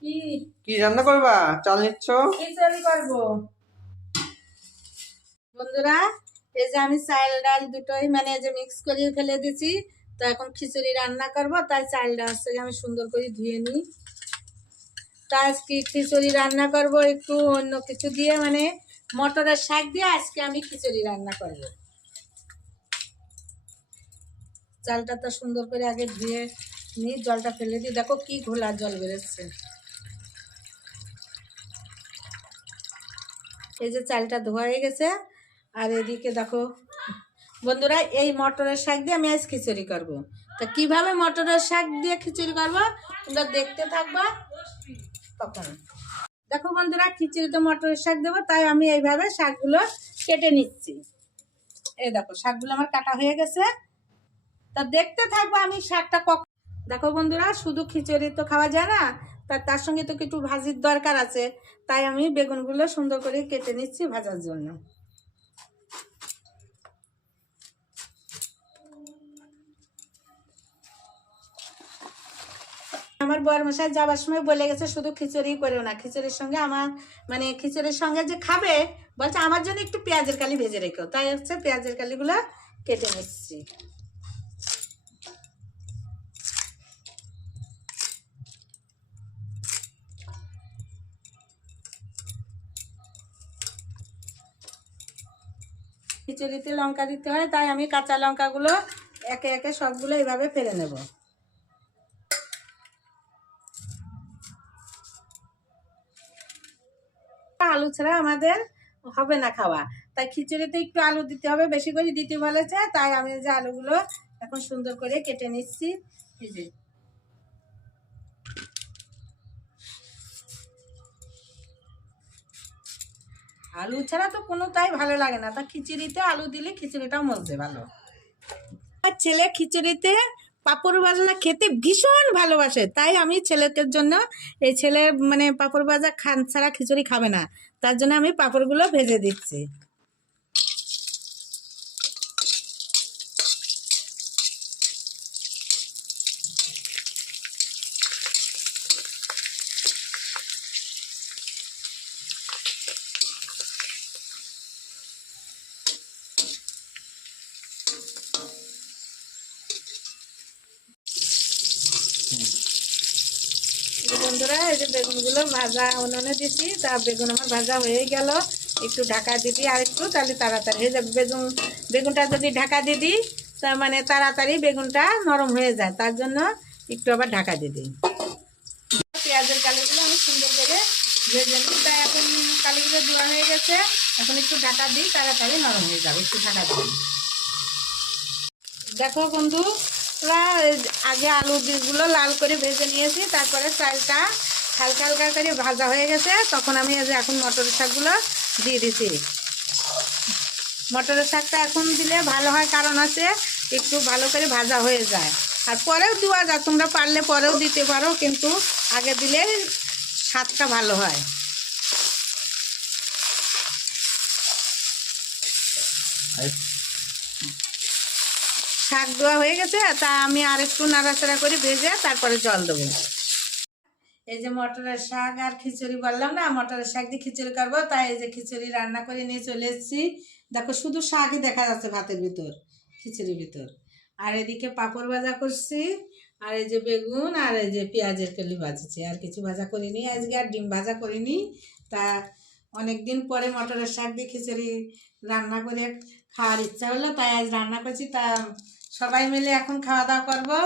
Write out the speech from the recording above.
কি কি রান্না করবা? চাল নিচ্ছ? খিচুড়ি করবো বন্ধুরা। এই যে আমি চাল ডাল দুটোই মানে যে মিক্স করে ফেলে দিছি, তো এখন খিচুড়ি রান্না করব, তাই চালটা হচ্ছে আমি সুন্দর করে ধুয়ে নিই। তা আজকে খিচুড়ি রান্না করব একটু অন্য কিছু দিয়ে, মানে মটরের শাক দিয়ে আজকে আমি খিচুড়ি রান্না করব। চালটা তো সুন্দর করে আগে ধুয়ে নিই, জলটা ফেলে দিই। দেখো কি ঘোলা জল বেরোচ্ছে। এই যে চালটা ধোয়া হয়ে গেছে। আর এদিকে দেখো বন্ধুরা, এই মটরের শাক দিয়ে আমি আজ খিচুড়ি করব। তা কিভাবে মটরের শাক দিয়ে খিচুড়ি করব তোমরা দেখতে থাকবা। তখন দেখো বন্ধুরা, খিচুড়িতে মটরের শাক দেবো, তাই আমি এইভাবে শাকগুলো কেটে নিচ্ছি। এই দেখো শাকগুলো আমার কাটা হয়ে গেছে। তা দেখতে থাকবো আমি শাকটা দেখো বন্ধুরা, শুধু খিচুড়ি তো খাওয়া যায় না, তার সঙ্গে তো একটু ভাজির দরকার আছে, তাই আমি বেগুনগুলো সুন্দর করে কেটে নিচ্ছি ভাজার জন্য। আমার বরমশাই যাবার সময় বলে গেছে শুধু খিচুড়ি করেও না, খিচুড়ির সঙ্গে আমার মানে খিচুড়ির সঙ্গে যে খাবে বলছে আমার জন্য একটু পেঁয়াজের কালি ভেজে রেখো, তাই হচ্ছে পেঁয়াজের কালিগুলো কেটে নিচ্ছি। খিচুড়িতে লঙ্কা দিতে হয়, তাই আমি কাঁচা লঙ্কাগুলো একে একে সবগুলো এইভাবে ফেলে নেব। আলু ছাড়া আমাদের হবে না খাওয়া, তাই খিচুড়িতে একটু আলু দিতে হবে, বেশি করে দিতে বলেছে, তাই আমি যে আলুগুলো এখন সুন্দর করে কেটে নিচ্ছি। এই যে আলু ছাড়া তো কোনোটাই ভালো লাগে না, তা খিচুড়িতে আলু দিলে খিচুড়িটাও মজে ভালো। আর ছেলে খিচুড়িতে পাঁপড় ভাজা খেতে ভীষণ ভালোবাসে, তাই আমি ছেলেদের জন্য এই ছেলে মানে পাঁপড় ভাজা খান ছাড়া খিচুড়ি খাবে না, তার জন্য আমি পাঁপড়গুলো ভেজে দিচ্ছি। বন্ধুরা, এই যে বেগুনগুলো ভাজা উনুনে দিচ্ছি, তা বেগুন আমার ভাজা হয়ে গেল। একটু ঢাকা দিবি আর একটু, তাহলে তাড়াতাড়ি হয়ে যাবে। বেগুনটা যদি ঢাকা দিয়ে দিই তা মানে তাড়াতাড়ি বেগুনটা নরম হয়ে যায়, তার জন্য একটু আবার ঢাকা দিয়ে দিই। পেঁয়াজের কালিগুলো আমি সুন্দর করে ভেজে নিই, তাই এখন কালিগুলো দেওয়া হয়ে গেছে। এখন একটু ঢাকা দিই, তাড়াতাড়ি নরম হয়ে যাবে, একটু ঢাকা দিই। দেখো বন্ধু, আগে আলুগুলো লাল করে ভেজে নিয়েছি, তারপরে চালটা হালকা হালকা করে ভাজা হয়ে গেছে, তখন আমি এই যে এখন মটরের শাকগুলো দিয়ে দিছি। মটরের শাকটা এখন দিলে ভালো হয়, কারণ আছে একটু ভালো করে ভাজা হয়ে যায়। আর পরেও দেওয়া যায়, তোমরা পারলে পরেও দিতে পারো, কিন্তু আগে দিলে স্বাদটা ভালো হয়। শাক দেওয়া হয়ে গেছে, তা আমি আর একটু নাড়াচাড়া করে ভেজে তারপরে জল দেবো। এই যে মটরের শাক আর খিচুড়ি বললাম না, মটরের শাক দিয়ে খিচুড়ি করবো, তাই এই যে খিচুড়ি রান্না করে নিয়ে চলে এসেছি। দেখো শুধু শাকই দেখা যাচ্ছে ভাতের ভিতর, খিচুড়ির ভিতর। আর এদিকে পাঁপড় ভাজা করছি, আর এই যে বেগুন, আর এই যে পেঁয়াজের কলি ভাজছি, আর কিছু ভাজা করিনি আজকে, আর ডিম ভাজা করিনি। তা অনেক দিন পরে মটরের শাক দিয়ে খিচুড়ি রান্না করে খাওয়ার ইচ্ছা হলো, তাই আজ রান্না করছি। তা সবাই মিলে এখন খাওয়া দাওয়া করবো।